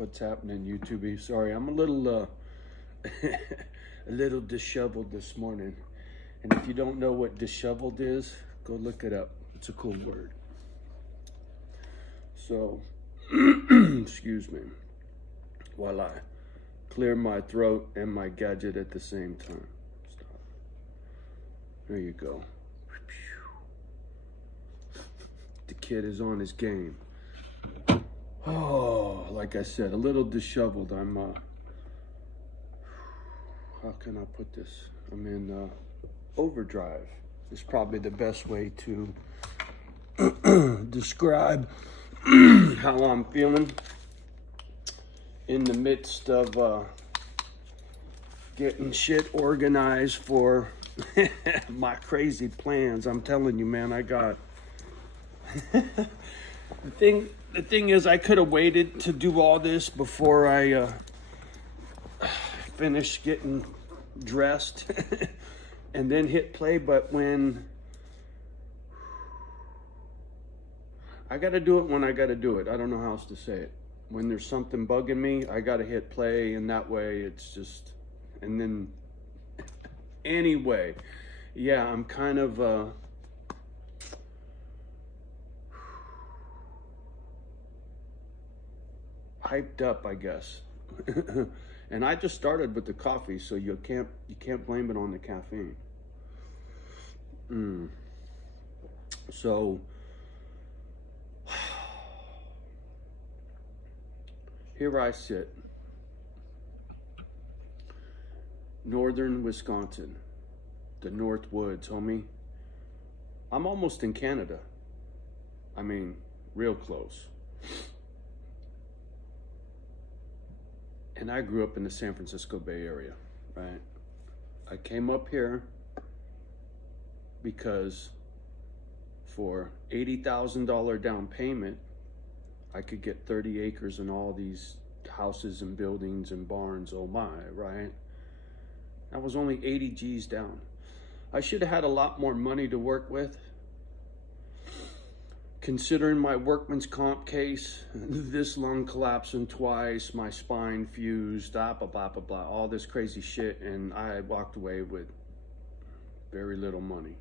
What's happening, YouTube? Sorry, I'm a little a little disheveled this morning. And if you don't know what disheveled is, go look it up. It's a cool word. So, excuse me, while I clear my throat and my gadget at the same time. Stop. There you go. The kid is on his game. Oh, like I said, a little disheveled. I'm, how can I put this? I'm in overdrive. It's probably the best way to describe how I'm feeling in the midst of getting shit organized for my crazy plans. I'm telling you, man, I got... The thing is, I could have waited to do all this before I finished getting dressed and then hit play. But when I got to do it when I got to do it. I don't know how else to say it. When there's something bugging me, I got to hit play, and that way it's just, and then anyway, yeah, I'm kind of hyped up, I guess. And I just started with the coffee, so you can't blame it on the caffeine. So here I sit, northern Wisconsin, the North Woods, homie. I'm almost in Canada. I mean, real close. And I grew up in the San Francisco Bay Area, right? I came up here because for $80,000 down payment, I could get 30 acres and all these houses and buildings and barns, oh my, right? That was only 80 G's down. I should have had a lot more money to work with. Considering my workman's comp case, this lung collapsing twice, my spine fused, blah, blah, blah, blah, blah, all this crazy shit, and I walked away with very little money.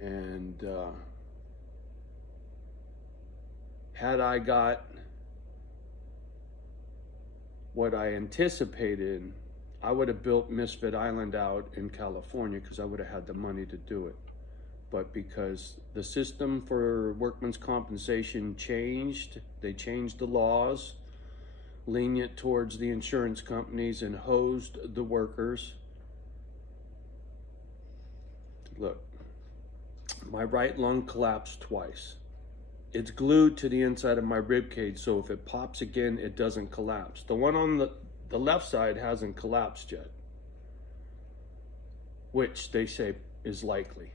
And had I got what I anticipated, I would have built Misfit Island out in California because I would have had the money to do it. But because the system for workman's compensation changed, they changed the laws, lenient towards the insurance companies and hosed the workers. Look, my right lung collapsed twice. It's glued to the inside of my rib cage, so if it pops again, it doesn't collapse. The one on the left side hasn't collapsed yet, which they say is likely.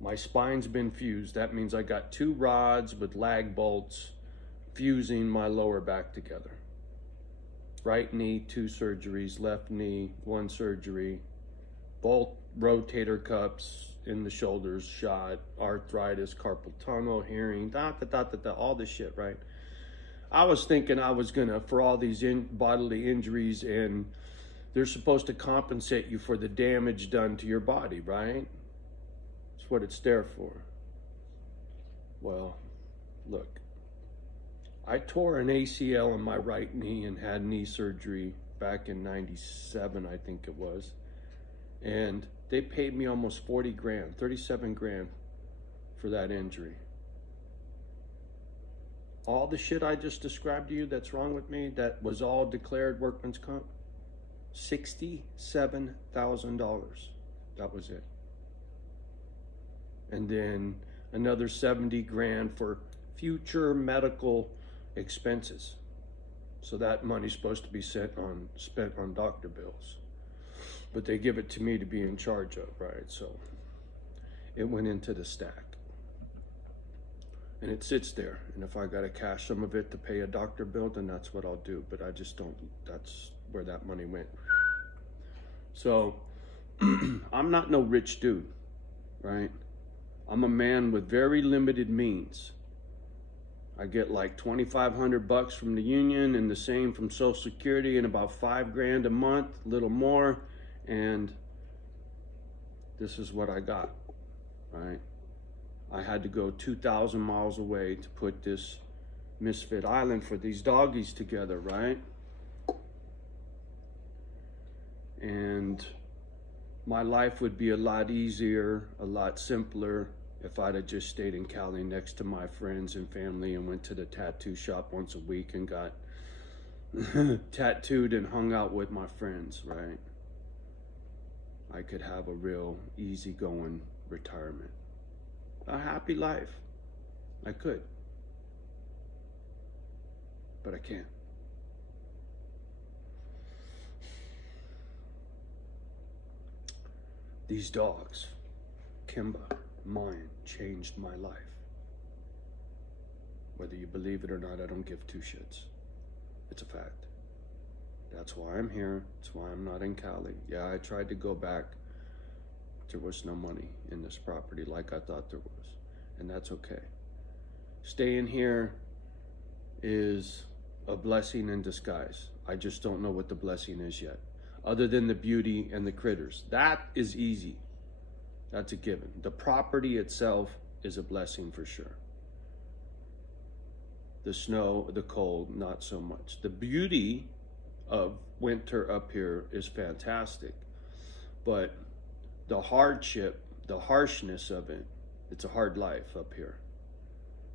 My spine's been fused. That means I got 2 rods with lag bolts fusing my lower back together. Right knee, 2 surgeries. Left knee, 1 surgery. Both rotator cuffs in the shoulders shot. Arthritis, carpal tunnel, hearing, all this shit, right? I was thinking I was gonna, for all these bodily injuries, and they're supposed to compensate you for the damage done to your body, right? What it's there for. Well, look, I tore an ACL in my right knee and had knee surgery back in '97, I think it was. And they paid me almost 40 grand, 37 grand for that injury. All the shit I just described to you that's wrong with me, that was all declared workman's comp, $67,000. That was it. And then another 70 grand for future medical expenses. So that money's supposed to be spent on doctor bills. But they give it to me to be in charge of, right? So it went into the stack. And it sits there. And if I gotta cash some of it to pay a doctor bill, then that's what I'll do. But I just don't, that's where that money went. So I'm not no rich dude, right? I'm a man with very limited means. I get like 2,500 bucks from the union and the same from Social Security and about 5 grand a month, a little more. And this is what I got, right? I had to go 2,000 miles away to put this Misfit Island for these doggies together, right? And my life would be a lot easier, a lot simpler if I'd have just stayed in Cali next to my friends and family and went to the tattoo shop once a week and got tattooed and hung out with my friends, right? I could have a real easygoing retirement. A happy life. I could. But I can't. These dogs, Kimba, mine, changed my life. Whether you believe it or not, I don't give two shits. It's a fact. That's why I'm here. That's why I'm not in Cali. Yeah, I tried to go back. There was no money in this property like I thought there was. And that's okay. Staying here is a blessing in disguise. I just don't know what the blessing is yet. Other than the beauty and the critters. That is easy. That's a given. The property itself is a blessing for sure. The snow, the cold, not so much. The beauty of winter up here is fantastic. But the hardship, the harshness of it, it's a hard life up here.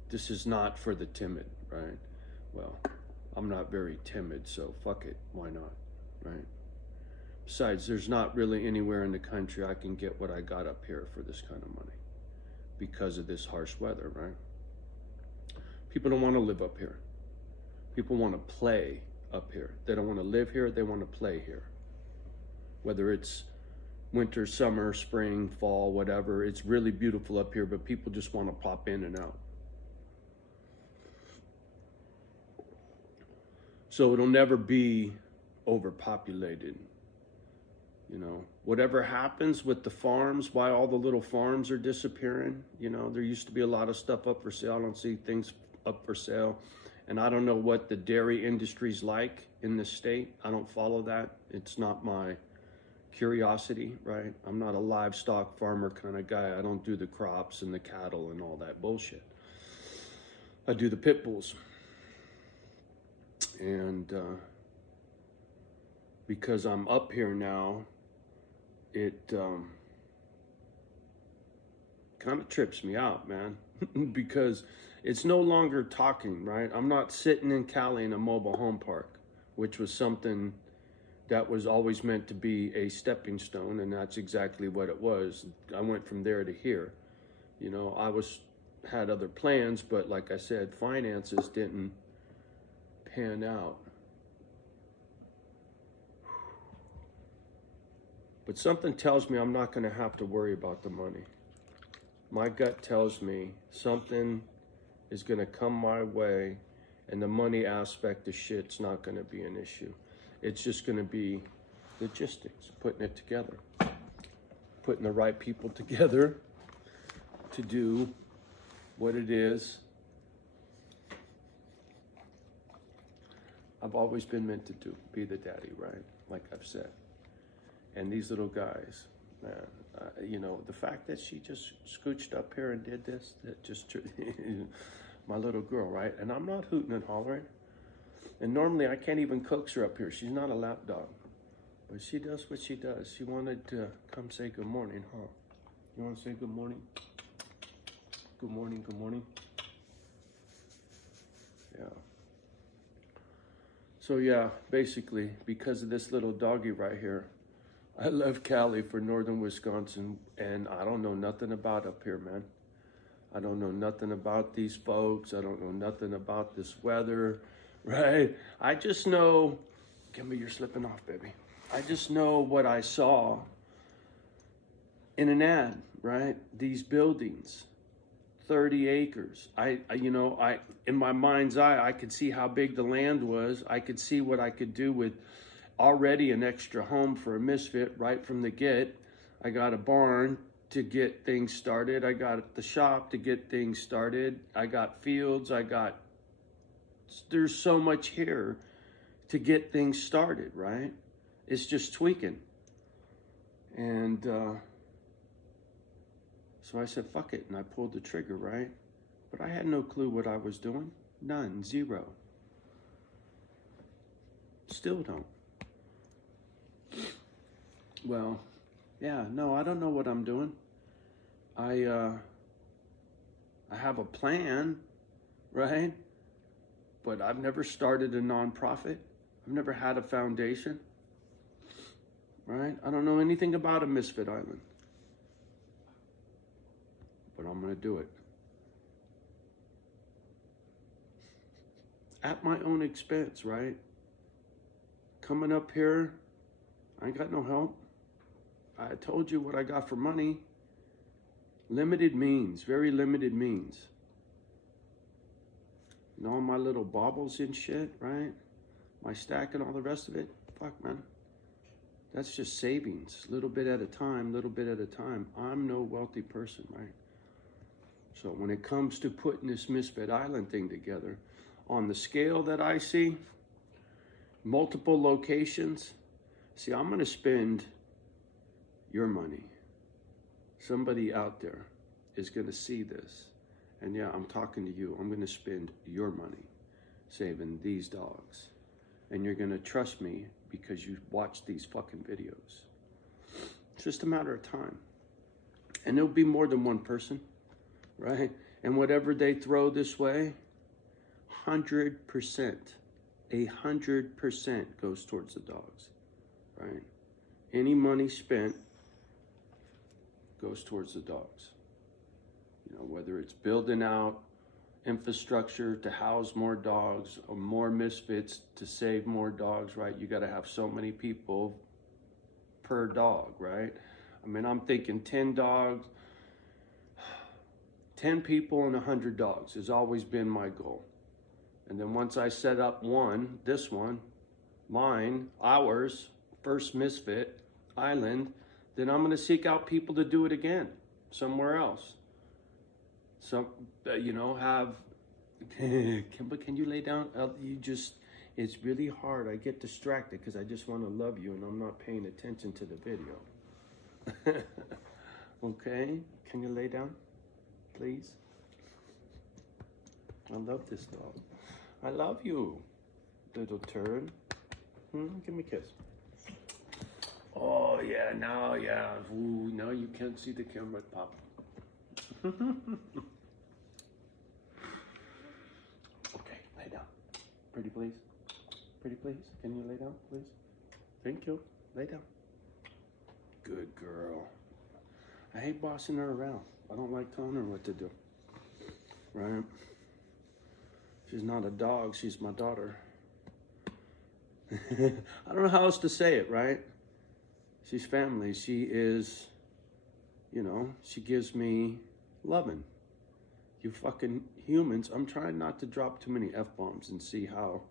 This is not for the timid, right? Well, I'm not very timid, so fuck it. Why not, right? Besides, there's not really anywhere in the country I can get what I got up here for this kind of money because of this harsh weather, right? People don't want to live up here. People want to play up here. They don't want to live here, they want to play here. Whether it's winter, summer, spring, fall, whatever, it's really beautiful up here, but people just want to pop in and out. So it'll never be overpopulated. You know, whatever happens with the farms, why all the little farms are disappearing, you know, there used to be a lot of stuff up for sale. I don't see things up for sale. And I don't know what the dairy industry's like in this state. I don't follow that. It's not my curiosity, right? I'm not a livestock farmer kind of guy. I don't do the crops and the cattle and all that bullshit. I do the pit bulls. And because I'm up here now, it kind of trips me out, man, because it's no longer talking, right? I'm not sitting in Cali in a mobile home park, which was something that was always meant to be a stepping stone, and that's exactly what it was. I went from there to here. You know, had other plans, but like I said, finances didn't pan out. But something tells me I'm not going to have to worry about the money. My gut tells me something is going to come my way, and the money aspect of shit's not going to be an issue. It's just going to be logistics, putting it together, putting the right people together to do what it is I've always been meant to do, be the daddy, right? Like I've said. And these little guys, man, you know, the fact that she just scooched up here and did this, that just, my little girl, right? And I'm not hooting and hollering. And normally I can't even coax her up here. She's not a lap dog. But she does what she does. She wanted to come say good morning, huh? You want to say good morning? Good morning, good morning. Yeah. So yeah, basically, because of this little doggy right here, I left Cali for northern Wisconsin, and I don't know nothing about up here, man. I don't know nothing about these folks. I don't know nothing about this weather, right? I just know, Kimber, you're slipping off, baby. I just know what I saw in an ad, right? These buildings, 30 acres. In my mind's eye, I could see how big the land was. I could see what I could do with already an extra home for a misfit right from the get. I got a barn to get things started. I got the shop to get things started. I got fields. I got there's so much here to get things started, right? It's just tweaking. And so I said, fuck it. And I pulled the trigger, right? But I had no clue what I was doing. None, zero. Still don't. Well, yeah, no, I don't know what I'm doing. I have a plan, right? But I've never started a nonprofit. I've never had a foundation, right? I don't know anything about a Misfit Island. But I'm going to do it. At my own expense, right? Coming up here, I ain't got no help. I told you what I got for money. Limited means, very limited means. And all my little baubles and shit, right? My stack and all the rest of it, fuck, man. That's just savings, little bit at a time, little bit at a time. I'm no wealthy person, right? So when it comes to putting this Misfit Island thing together, on the scale that I see, multiple locations, see, I'm gonna spend your money. Somebody out there is gonna see this. And yeah, I'm talking to you. I'm gonna spend your money saving these dogs. And you're gonna trust me because you watched these fucking videos. It's just a matter of time. And there'll be more than one person, right? And whatever they throw this way, 100%, 100% goes towards the dogs, right? Any money spent goes towards the dogs. You know, whether it's building out infrastructure to house more dogs or more misfits to save more dogs, right? You got to have so many people per dog, right? I mean, I'm thinking 10 dogs, 10 people and 100 dogs has always been my goal. And then once I set up one, this one, mine, ours, first Misfit Island, then I'm going to seek out people to do it again somewhere else. Some, you know, have, can you lay down? It's really hard. I get distracted because I just want to love you and I'm not paying attention to the video. Okay, can you lay down, please? I love this dog. I love you, little turd. Give me a kiss. Oh, yeah, now, yeah. Ooh, now you can't see the camera, Pop. Okay, lay down. Pretty please. Pretty please. Can you lay down, please? Thank you. Lay down. Good girl. I hate bossing her around. I don't like telling her what to do. Right? She's not a dog. She's my daughter. I don't know how else to say it, right? She's family. She is, you know, she gives me loving. You fucking humans. I'm trying not to drop too many F-bombs and see how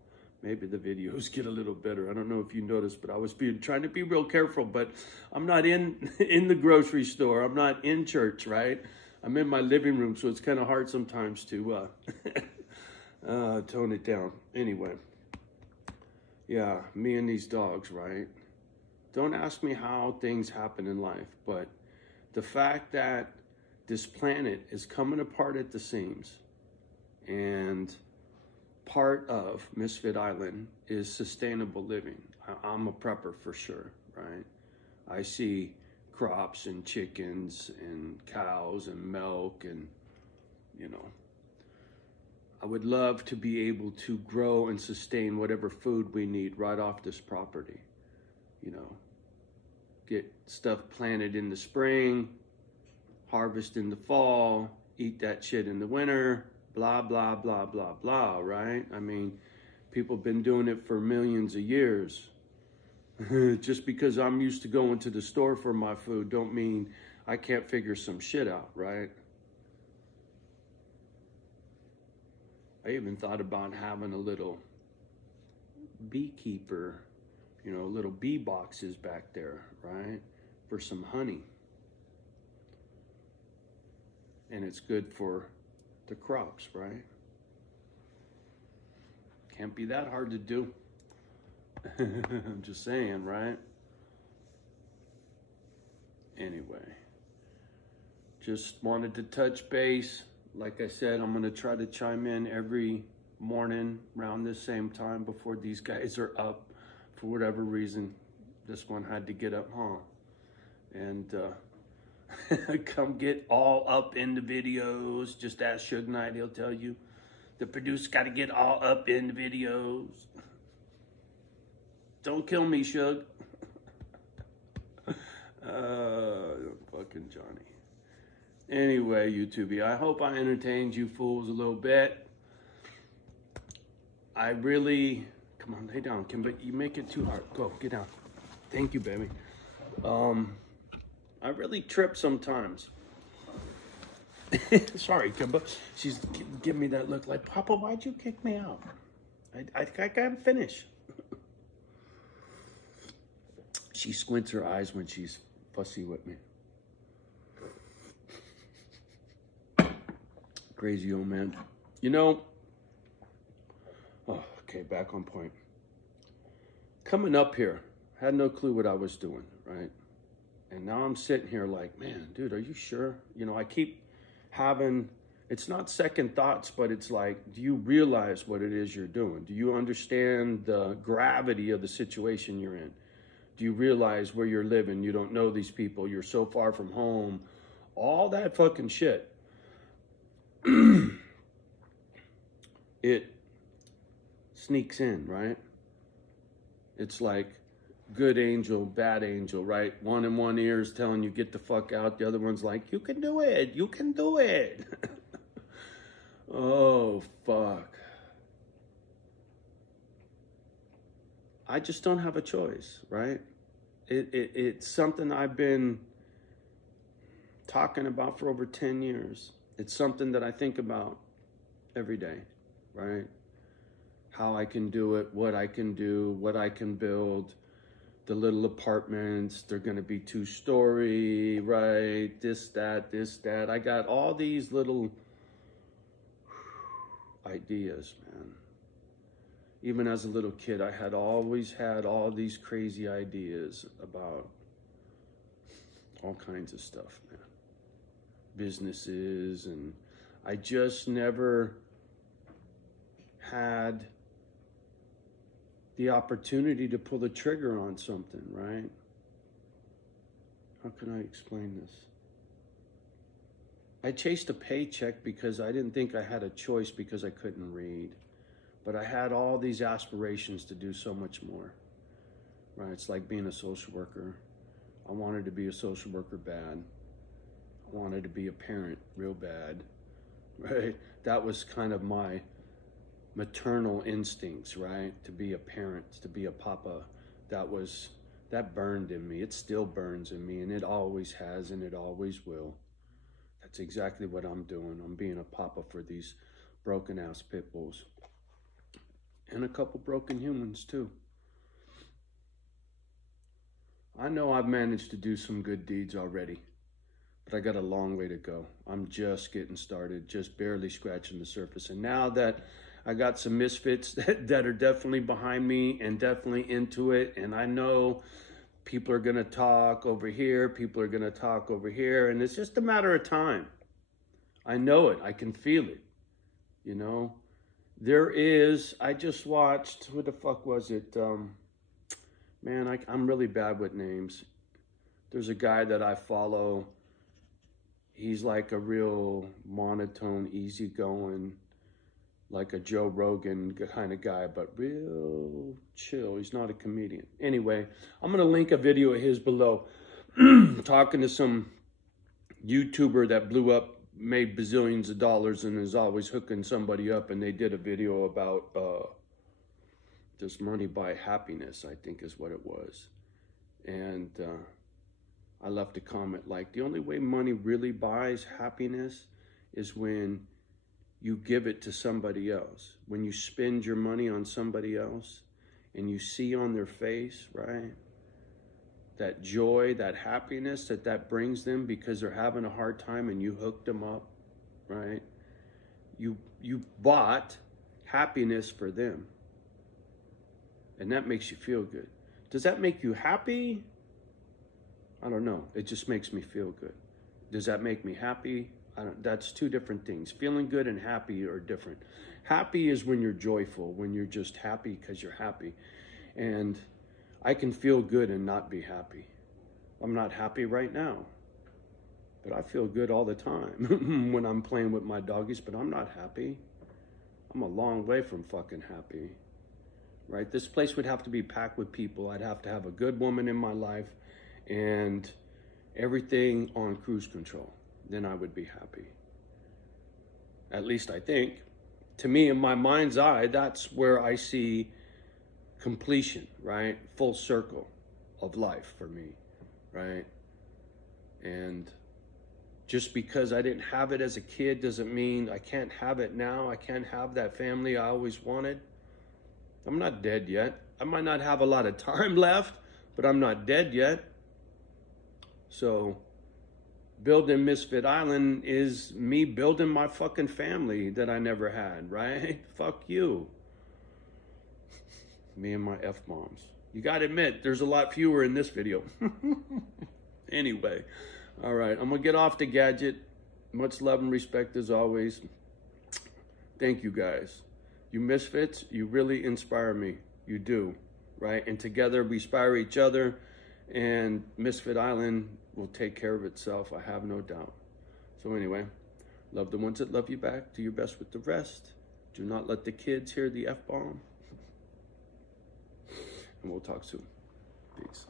maybe the videos get a little better. I don't know if you noticed, but I was trying to be real careful, but I'm not in the grocery store. I'm not in church, right? I'm in my living room, so it's kind of hard sometimes to tone it down. Anyway, yeah, me and these dogs, right? Don't ask me how things happen in life, but the fact that this planet is coming apart at the seams and part of Misfit Island is sustainable living. I'm a prepper for sure, right? I see crops and chickens and cows and milk and, you know, I would love to be able to grow and sustain whatever food we need right off this property. You know, get stuff planted in the spring, harvest in the fall, eat that shit in the winter, blah, blah, blah, blah, blah, right? I mean, people have been doing it for millions of years. Just because I'm used to going to the store for my food don't mean I can't figure some shit out, right? I even thought about having a little beekeeper, you know, little bee boxes back there, right? For some honey. And it's good for the crops, right? Can't be that hard to do. I'm just saying, right? Anyway, just wanted to touch base. Like I said, I'm going to try to chime in every morning around this same time before these guys are up. For whatever reason, this one had to get up, and come get all up in the videos. Just ask Suge Knight, he'll tell you. The producer got to get all up in the videos. Don't kill me, Suge. Fucking Johnny. Anyway, YouTube, I hope I entertained you fools a little bit. I really... Come on, lay down, Kimber. You make it too hard. Go, get down. Thank you, baby. I really trip sometimes. Sorry, Kimber. She's giving me that look like, Papa, why'd you kick me out? I can't finish. She squints her eyes when she's fussy with me. Crazy old man. You know, oh, okay, back on point. Coming up here, had no clue what I was doing, right? And now I'm sitting here like, man, dude, are you sure? You know, I keep having, it's not second thoughts, but it's like, do you realize what it is you're doing? Do you understand the gravity of the situation you're in? Do you realize where you're living? You don't know these people. You're so far from home. All that fucking shit. It sneaks in, right? It's like good angel, bad angel, right? One in one ear is telling you, get the fuck out. The other one's like, you can do it. You can do it. Oh, fuck. I just don't have a choice, right? It's something I've been talking about for over 10 years. It's something that I think about every day, right? How I can do it, what I can do, what I can build. The little apartments, they're going to be 2-story, right? This, that. I got all these little ideas, man. Even as a little kid, I had always had all these crazy ideas about all kinds of stuff, man. Businesses, and I just never had the opportunity to pull the trigger on something, right? How can I explain this? I chased a paycheck because I didn't think I had a choice because I couldn't read. But I had all these aspirations to do so much more, right? It's like being a social worker. I wanted to be a social worker bad. I wanted to be a parent real bad, right? That was kind of my maternal instincts, right? To be a parent, to be a papa. That burned in me. It still burns in me, and it always has, and it always will. That's exactly what I'm doing. I'm being a papa for these broken ass pit bulls. And a couple broken humans too. I know I've managed to do some good deeds already, but I got a long way to go. I'm just getting started, just barely scratching the surface. And now that I got some misfits that are definitely behind me and definitely into it, and I know people are gonna talk over here, people are gonna talk over here, and it's just a matter of time. I know it, I can feel it, you know? I just watched, what the fuck was it? Man, I'm really bad with names. There's a guy that I follow. He's like a real monotone, easygoing, like a Joe Rogan kind of guy, but real chill. He's not a comedian. Anyway, I'm going to link a video of his below. Talking to some YouTuber that blew up, made bazillions of dollars, and is always hooking somebody up, and they did a video about does money buy happiness, I think is what it was. And I left a comment like, the only way money really buys happiness is when you give it to somebody else. When you spend your money on somebody else and you see on their face, right, that joy, that happiness that brings them because they're having a hard time and you hooked them up, right? You bought happiness for them. and that makes you feel good. Does that make you happy? I don't know. It just makes me feel good. Does that make me happy? That's two different things. Feeling good and happy are different. Happy is when you're joyful, when you're just happy because you're happy. And I can feel good and not be happy. I'm not happy right now, but I feel good all the time when I'm playing with my doggies, but I'm not happy. I'm a long way from fucking happy, right? This place would have to be packed with people. I'd have to have a good woman in my life and everything on cruise control. Then I would be happy. At least I think. To me, in my mind's eye, that's where I see completion, right? Full circle of life for me, right? And just because I didn't have it as a kid doesn't mean I can't have it now. I can't have that family I always wanted. I'm not dead yet. I might not have a lot of time left, but I'm not dead yet. So building Misfit Island is me building my fucking family that I never had, right? Fuck you. Me and my F-bombs. You gotta admit, there's a lot fewer in this video. Anyway, all right, I'm gonna get off the gadget. Much love and respect as always. Thank you guys. You misfits, you really inspire me. You do, right? And together we inspire each other, and Misfit Island will take care of itself, I have no doubt. So anyway, love the ones that love you back. Do your best with the rest. Do not let the kids hear the F-bomb. And we'll talk soon. Peace.